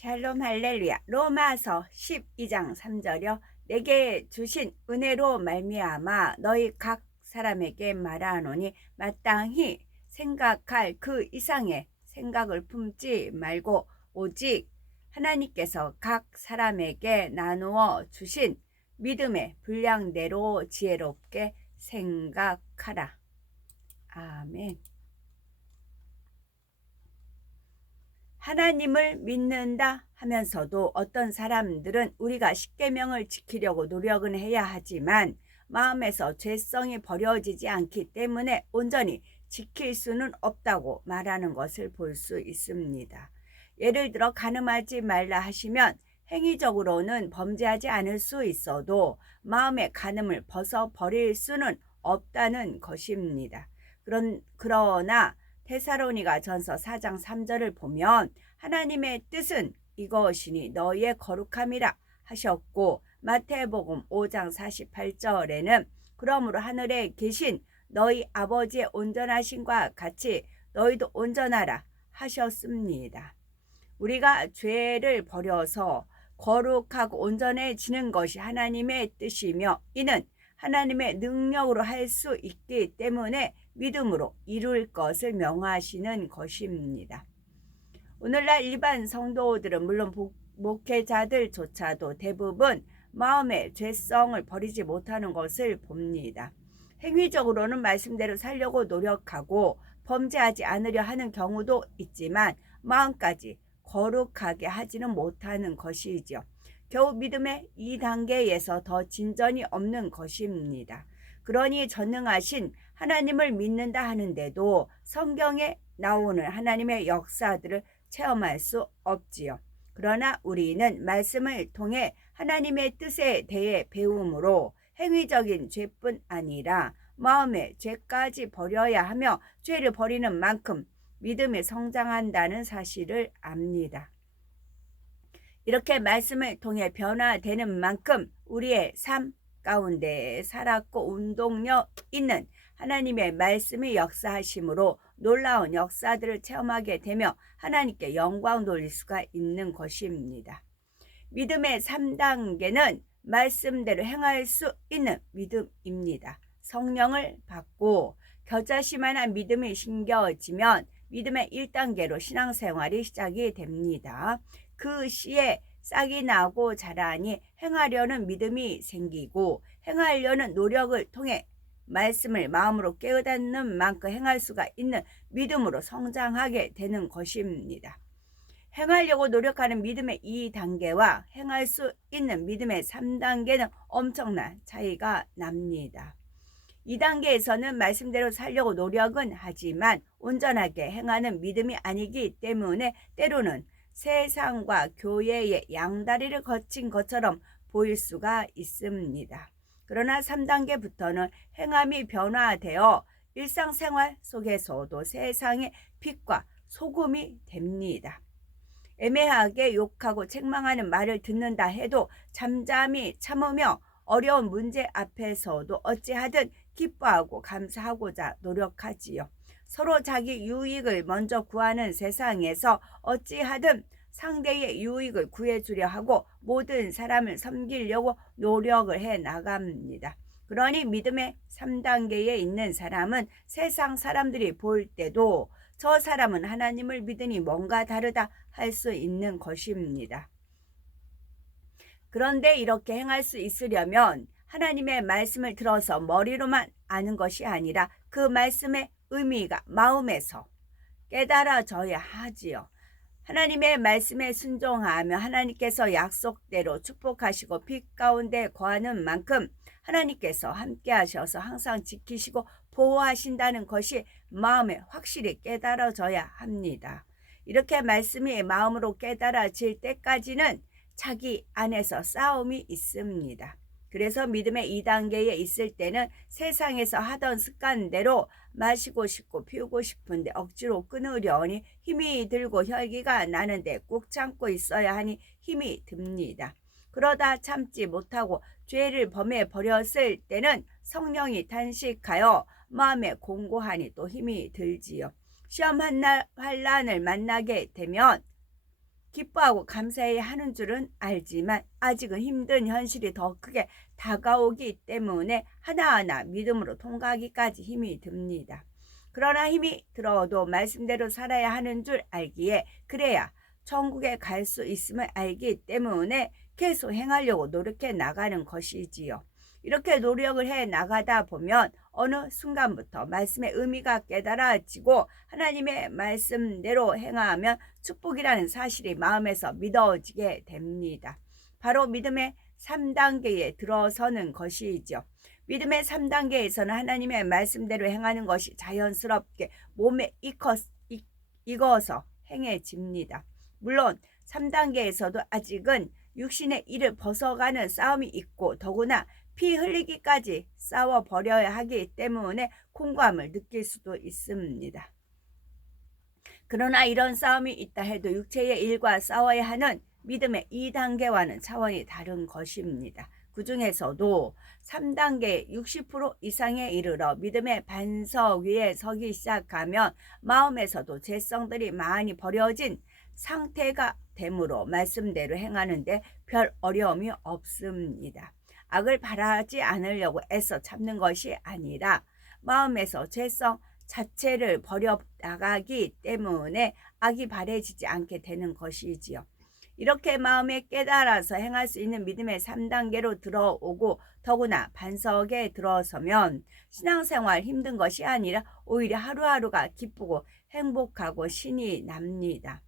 샬롬 할렐루야. 로마서 12장 3절여 내게 주신 은혜로 말미암아 너희 각 사람에게 말하노니 마땅히 생각할 그 이상의 생각을 품지 말고 오직 하나님께서 각 사람에게 나누어 주신 믿음의 분량대로 지혜롭게 생각하라. 아멘. 하나님을 믿는다 하면서도 어떤 사람들은 우리가 십계명을 지키려고 노력은 해야 하지만 마음에서 죄성이 버려지지 않기 때문에 온전히 지킬 수는 없다고 말하는 것을 볼 수 있습니다. 예를 들어 간음하지 말라 하시면 행위적으로는 범죄하지 않을 수 있어도 마음의 간음을 벗어버릴 수는 없다는 것입니다. 그러나 데살로니가 전서 4장 3절을 보면 하나님의 뜻은 이것이니 너희의 거룩함이라 하셨고, 마태복음 5장 48절에는 그러므로 하늘에 계신 너희 아버지의 온전하심과 같이 너희도 온전하라 하셨습니다. 우리가 죄를 버려서 거룩하고 온전해지는 것이 하나님의 뜻이며 이는 하나님의 능력으로 할 수 있기 때문에 믿음으로 이룰 것을 명하시는 것입니다. 오늘날 일반 성도들은 물론 목회자들조차도 대부분 마음의 죄성을 버리지 못하는 것을 봅니다. 행위적으로는 말씀대로 살려고 노력하고 범죄하지 않으려 하는 경우도 있지만 마음까지 거룩하게 하지는 못하는 것이죠. 겨우 믿음의 2단계에서 더 진전이 없는 것입니다. 그러니 전능하신 하나님을 믿는다 하는데도 성경에 나오는 하나님의 역사들을 체험할 수 없지요. 그러나 우리는 말씀을 통해 하나님의 뜻에 대해 배움으로 행위적인 죄뿐 아니라 마음의 죄까지 버려야 하며 죄를 버리는 만큼 믿음이 성장한다는 사실을 압니다. 이렇게 말씀을 통해 변화되는 만큼 우리의 삶 가운데 살았고 운동력 있는 하나님의 말씀이 역사하심으로 놀라운 역사들을 체험하게 되며 하나님께 영광 돌릴 수가 있는 것입니다. 믿음의 3단계는 말씀대로 행할 수 있는 믿음입니다. 성령을 받고 겨자씨만한 믿음이 심겨지면 믿음의 1단계로 신앙생활이 시작이 됩니다. 그 시에 싹이 나고 자라니 행하려는 믿음이 생기고 행하려는 노력을 통해 말씀을 마음으로 깨닫는 만큼 행할 수가 있는 믿음으로 성장하게 되는 것입니다. 행하려고 노력하는 믿음의 2단계와 행할 수 있는 믿음의 3단계는 엄청난 차이가 납니다. 2단계에서는 말씀대로 살려고 노력은 하지만 온전하게 행하는 믿음이 아니기 때문에 때로는 세상과 교회의 양다리를 거친 것처럼 보일 수가 있습니다. 그러나 3단계부터는 행함이 변화되어 일상생활 속에서도 세상의 빛과 소금이 됩니다. 애매하게 욕하고 책망하는 말을 듣는다 해도 잠잠히 참으며 어려운 문제 앞에서도 어찌하든 기뻐하고 감사하고자 노력하지요. 서로 자기 유익을 먼저 구하는 세상에서 어찌하든 상대의 유익을 구해주려 하고 모든 사람을 섬기려고 노력을 해 나갑니다. 그러니 믿음의 3단계에 있는 사람은 세상 사람들이 볼 때도 저 사람은 하나님을 믿으니 뭔가 다르다 할 수 있는 것입니다. 그런데 이렇게 행할 수 있으려면 하나님의 말씀을 들어서 머리로만 아는 것이 아니라 그 말씀의 의미가 마음에서 깨달아져야 하지요. 하나님의 말씀에 순종하며 하나님께서 약속대로 축복하시고 빛 가운데 거하는 만큼 하나님께서 함께 하셔서 항상 지키시고 보호하신다는 것이 마음에 확실히 깨달아져야 합니다. 이렇게 말씀이 마음으로 깨달아질 때까지는 자기 안에서 싸움이 있습니다. 그래서 믿음의 2단계에 있을 때는 세상에서 하던 습관대로 마시고 싶고 피우고 싶은데 억지로 끊으려니 힘이 들고 혈기가 나는데 꾹 참고 있어야 하니 힘이 듭니다. 그러다 참지 못하고 죄를 범해 버렸을 때는 성령이 탄식하여 마음에 공고하니 또 힘이 들지요. 시험 환난을 만나게 되면 기뻐하고 감사해야 하는 줄은 알지만 아직은 힘든 현실이 더 크게 다가오기 때문에 하나하나 믿음으로 통과하기까지 힘이 듭니다. 그러나 힘이 들어도 말씀대로 살아야 하는 줄 알기에 그래야 천국에 갈 수 있음을 알기 때문에 계속 행하려고 노력해 나가는 것이지요. 이렇게 노력을 해 나가다 보면 어느 순간부터 말씀의 의미가 깨달아지고 하나님의 말씀대로 행하면 축복이라는 사실이 마음에서 믿어지게 됩니다. 바로 믿음의 3단계에 들어서는 것이죠. 믿음의 3단계에서는 하나님의 말씀대로 행하는 것이 자연스럽게 몸에 익어서 행해집니다. 물론 3단계에서도 아직은 육신의 일을 벗어가는 싸움이 있고 더구나 피 흘리기까지 싸워버려야 하기 때문에 공감을 느낄 수도 있습니다. 그러나 이런 싸움이 있다 해도 육체의 일과 싸워야 하는 믿음의 2단계와는 차원이 다른 것입니다. 그 중에서도 3단계 60% 이상에 이르러 믿음의 반석 위에 서기 시작하면 마음에서도 죄성들이 많이 버려진 상태가 되므로 말씀대로 행하는데 별 어려움이 없습니다. 악을 바라지 않으려고 애써 참는 것이 아니라 마음에서 죄성 자체를 버려 나가기 때문에 악이 바래지지 않게 되는 것이지요. 이렇게 마음에 깨달아서 행할 수 있는 믿음의 3단계로 들어오고 더구나 반석에 들어서면 신앙생활 힘든 것이 아니라 오히려 하루하루가 기쁘고 행복하고 신이 납니다.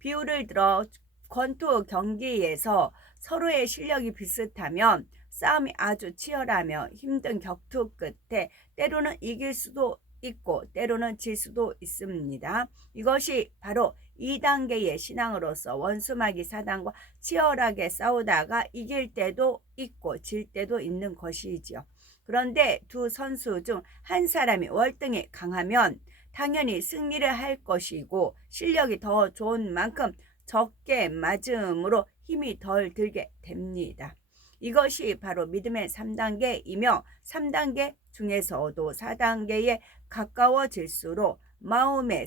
비유를 들어 권투 경기에서 서로의 실력이 비슷하면 싸움이 아주 치열하며 힘든 격투 끝에 때로는 이길 수도 있고 때로는 질 수도 있습니다. 이것이 바로 2단계의 신앙으로서 원수마귀 사단과 치열하게 싸우다가 이길 때도 있고 질 때도 있는 것이지요. 그런데 두 선수 중 한 사람이 월등히 강하면 당연히 승리를 할 것이고 실력이 더 좋은 만큼 적게 맞음으로 힘이 덜 들게 됩니다. 이것이 바로 믿음의 3단계이며 3단계 중에서도 4단계에 가까워질수록 마음의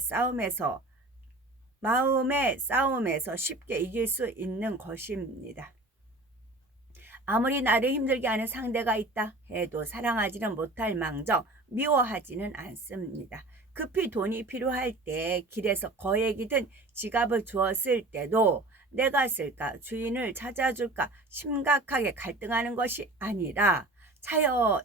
싸움에서 쉽게 이길 수 있는 것입니다. 아무리 나를 힘들게 하는 상대가 있다 해도 사랑하지는 못할 망정 미워하지는 않습니다. 급히 돈이 필요할 때 길에서 거액이든 지갑을 주었을 때도 내가 쓸까 주인을 찾아줄까 심각하게 갈등하는 것이 아니라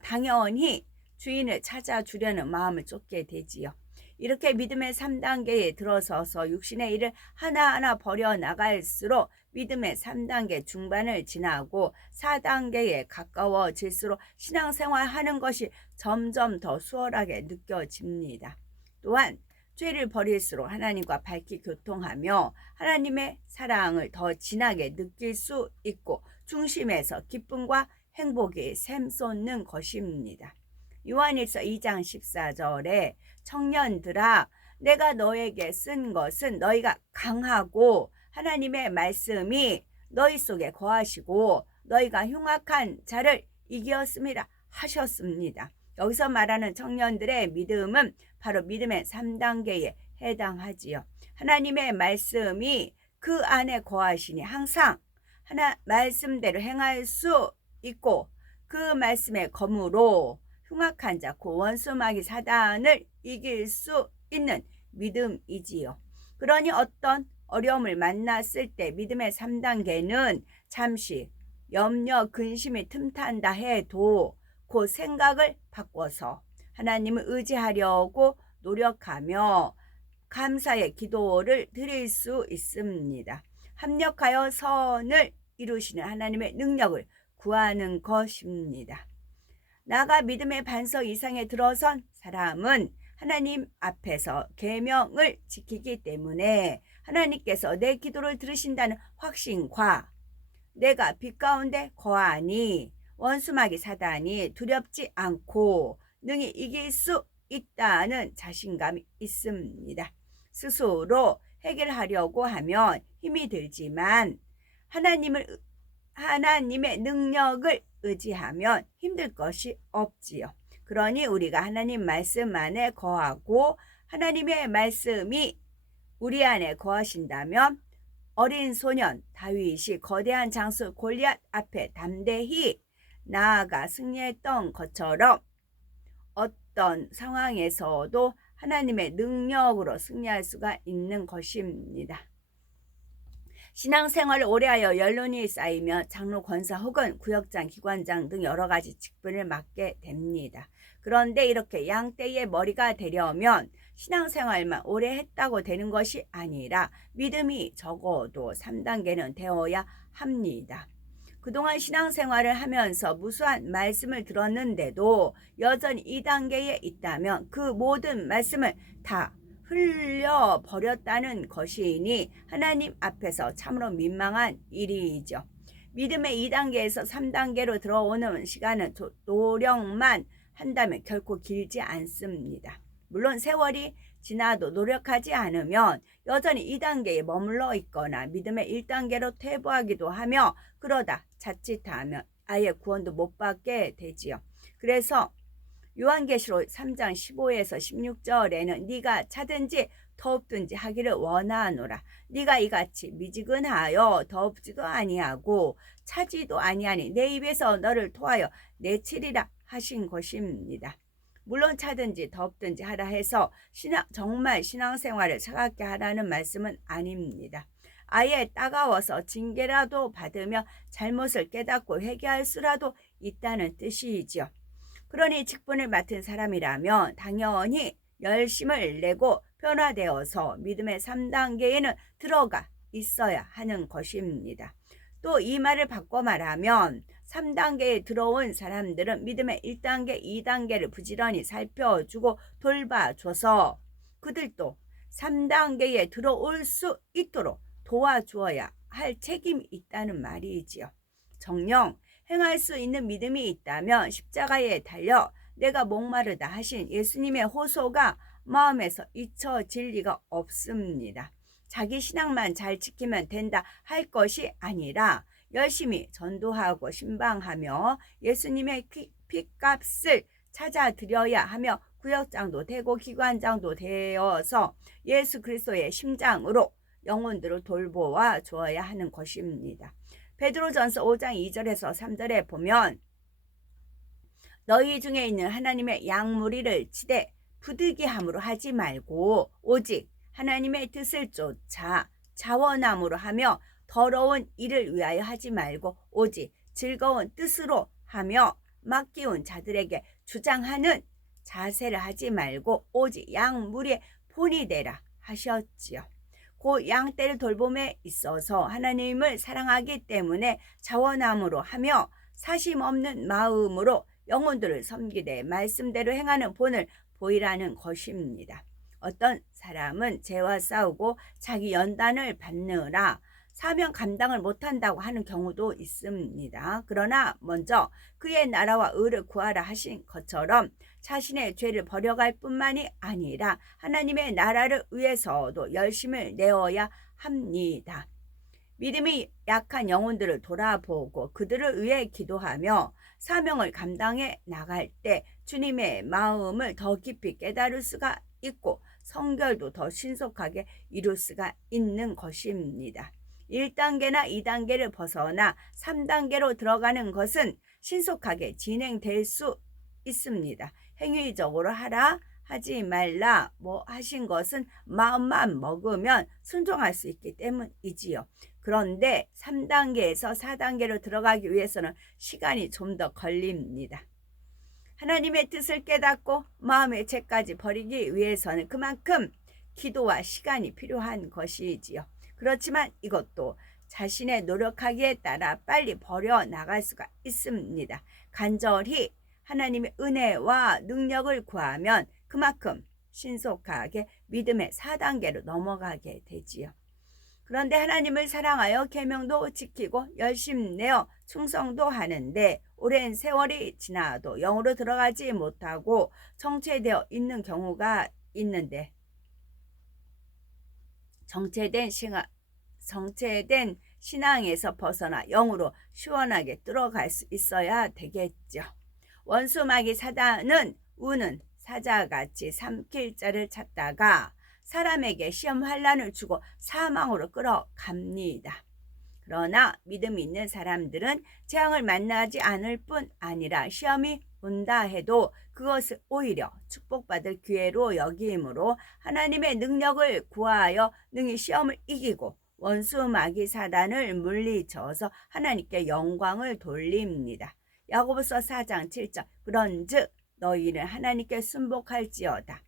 당연히 주인을 찾아주려는 마음을 쫓게 되지요. 이렇게 믿음의 3단계에 들어서서 육신의 일을 하나하나 버려나갈수록 믿음의 3단계 중반을 지나고 4단계에 가까워질수록 신앙생활하는 것이 점점 더 수월하게 느껴집니다. 또한 죄를 버릴수록 하나님과 밝히 교통하며 하나님의 사랑을 더 진하게 느낄 수 있고 중심에서 기쁨과 행복이 샘솟는 것입니다. 요한일서 2장 14절에 청년들아 내가 너에게 쓴 것은 너희가 강하고 하나님의 말씀이 너희 속에 거하시고 너희가 흉악한 자를 이겼음이라 하셨습니다. 여기서 말하는 청년들의 믿음은 바로 믿음의 3단계에 해당하지요. 하나님의 말씀이 그 안에 거하시니 항상 말씀대로 행할 수 있고 그 말씀의 검으로 흉악한 자, 원수마귀 사단을 이길 수 있는 믿음이지요. 그러니 어떤 어려움을 만났을 때 믿음의 3단계는 잠시 염려, 근심이 틈탄다 해도 그 생각을 바꿔서 하나님을 의지하려고 노력하며 감사의 기도를 드릴 수 있습니다. 합력하여 선을 이루시는 하나님의 능력을 구하는 것입니다. 나가 믿음의 반석 이상에 들어선 사람은 하나님 앞에서 계명을 지키기 때문에 하나님께서 내 기도를 들으신다는 확신과 내가 빛 가운데 거하니 원수마귀 사단이 두렵지 않고 능히 이길 수 있다는 자신감이 있습니다. 스스로 해결하려고 하면 힘이 들지만 하나님의 능력을 의지하면 힘들 것이 없지요. 그러니 우리가 하나님 말씀 안에 거하고 하나님의 말씀이 우리 안에 거하신다면 어린 소년 다윗이 거대한 장수 골리앗 앞에 담대히 나아가 승리했던 것처럼 어떤 상황에서도 하나님의 능력으로 승리할 수가 있는 것입니다. 신앙생활을 오래하여 연륜이 쌓이면 장로, 권사 혹은 구역장, 기관장 등 여러 가지 직분을 맡게 됩니다. 그런데 이렇게 양떼의 머리가 되려면 신앙생활만 오래 했다고 되는 것이 아니라 믿음이 적어도 3단계는 되어야 합니다. 그동안 신앙생활을 하면서 무수한 말씀을 들었는데도 여전히 2단계에 있다면 그 모든 말씀을 다 흘려버렸다는 것이니 하나님 앞에서 참으로 민망한 일이죠. 믿음의 2단계에서 3단계로 들어오는 시간은 노력만 한다면 결코 길지 않습니다. 물론 세월이 지나도 노력하지 않으면 여전히 2단계에 머물러 있거나 믿음의 1단계로 퇴보하기도 하며 그러다 자칫하면 아예 구원도 못 받게 되지요. 그래서 요한계시록 3장 15에서 16절에는 네가 차든지 더웁든지 하기를 원하노라. 네가 이같이 미지근하여 더웁지도 아니하고 차지도 아니하니 내 입에서 너를 토하여 내치리라 하신 것입니다. 물론 차든지 덥든지 하라 해서 정말 신앙생활을 차갑게 하라는 말씀은 아닙니다. 아예 따가워서 징계라도 받으며 잘못을 깨닫고 회개할 수라도 있다는 뜻이지요. 그러니 직분을 맡은 사람이라면 당연히 열심을 내고 변화되어서 믿음의 3단계에는 들어가 있어야 하는 것입니다. 또 이 말을 바꿔 말하면 3단계에 들어온 사람들은 믿음의 1단계, 2단계를 부지런히 살펴주고 돌봐줘서 그들도 3단계에 들어올 수 있도록 도와주어야 할 책임이 있다는 말이지요. 정녕 행할 수 있는 믿음이 있다면 십자가에 달려 내가 목마르다 하신 예수님의 호소가 마음에서 잊혀질 리가 없습니다. 자기 신앙만 잘 지키면 된다 할 것이 아니라 열심히 전도하고 신방하며 예수님의 핏값을 찾아드려야 하며 구역장도 되고 기관장도 되어서 예수 그리스도의 심장으로 영혼들을 돌보아 주어야 하는 것입니다. 베드로전서 5장 2절에서 3절에 보면 너희 중에 있는 하나님의 양무리를 치되 부득이함으로 하지 말고 오직 하나님의 뜻을 쫓아 자원함으로 하며 더러운 일을 위하여 하지 말고 오직 즐거운 뜻으로 하며 맡기운 자들에게 주장하는 자세를 하지 말고 오직 양무리의 본이 되라 하셨지요. 그 양떼를 돌봄에 있어서 하나님을 사랑하기 때문에 자원함으로 하며 사심 없는 마음으로 영혼들을 섬기되 말씀대로 행하는 본을 보이라는 것입니다. 어떤 사람은 죄와 싸우고 자기 연단을 받느라 사명 감당을 못한다고 하는 경우도 있습니다. 그러나 먼저 그의 나라와 의를 구하라 하신 것처럼 자신의 죄를 버려갈 뿐만이 아니라 하나님의 나라를 위해서도 열심을 내어야 합니다. 믿음이 약한 영혼들을 돌아보고 그들을 위해 기도하며 사명을 감당해 나갈 때 주님의 마음을 더 깊이 깨달을 수가 있고 성결도 더 신속하게 이룰 수가 있는 것입니다. 1단계나 2단계를 벗어나 3단계로 들어가는 것은 신속하게 진행될 수 있습니다. 행위적으로 하라 하지 말라 하신 것은 마음만 먹으면 순종할 수 있기 때문이지요. 그런데 3단계에서 4단계로 들어가기 위해서는 시간이 좀 더 걸립니다. 하나님의 뜻을 깨닫고 마음의 죄까지 버리기 위해서는 그만큼 기도와 시간이 필요한 것이지요. 그렇지만 이것도 자신의 노력하기에 따라 빨리 버려나갈 수가 있습니다. 간절히 하나님의 은혜와 능력을 구하면 그만큼 신속하게 믿음의 4단계로 넘어가게 되지요. 그런데 하나님을 사랑하여 계명도 지키고 열심 내어 충성도 하는데 오랜 세월이 지나도 영으로 들어가지 못하고 정체되어 있는 경우가 있는데 정체된 신앙에서 벗어나 영으로 시원하게 들어갈 수 있어야 되겠죠. 원수 마귀 사단은 우는 사자같이 삼킬 자를 찾다가 사람에게 시험 환난을 주고 사망으로 끌어갑니다. 그러나 믿음이 있는 사람들은 재앙을 만나지 않을 뿐 아니라 시험이 온다 해도 그것을 오히려 축복받을 기회로 여기므로 하나님의 능력을 구하여 능히 시험을 이기고 원수 마귀 사단을 물리쳐서 하나님께 영광을 돌립니다. 야고보서 4장 7절 그런즉 너희는 하나님께 순복할지어다.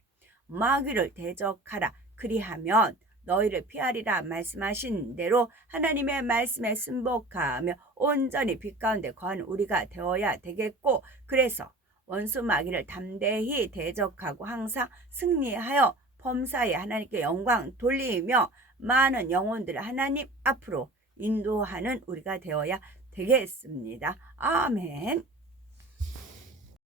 마귀를 대적하라. 그리하면 너희를 피하리라 말씀하신 대로 하나님의 말씀에 순복하며 온전히 빛 가운데 거하는 우리가 되어야 되겠고, 그래서 원수 마귀를 담대히 대적하고 항상 승리하여 범사에 하나님께 영광 돌리며 많은 영혼들을 하나님 앞으로 인도하는 우리가 되어야 되겠습니다. 아멘.